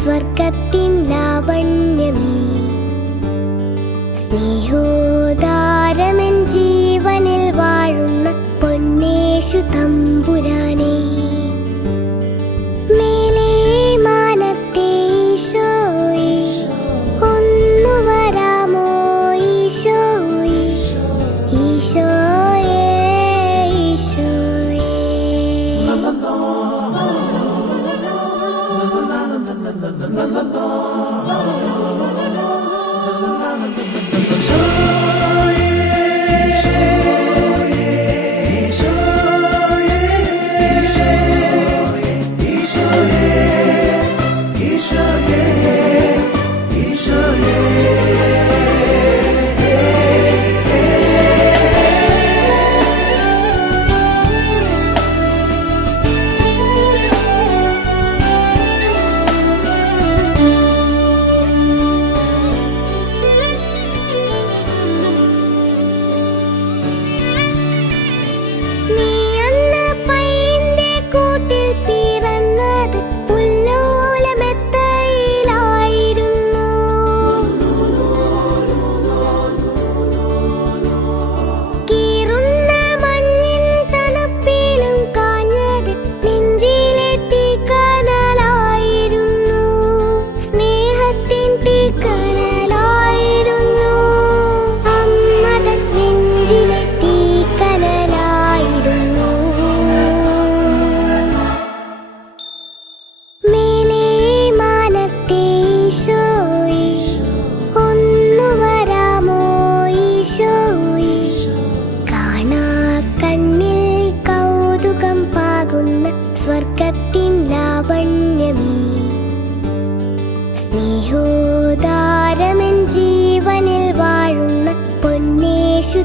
സ്വർഗത്തിൻ ലാവണ്യമേ. മാർഗത്തിൻ ജീവനിൽ വാഴുന്ന പൊന്നേശു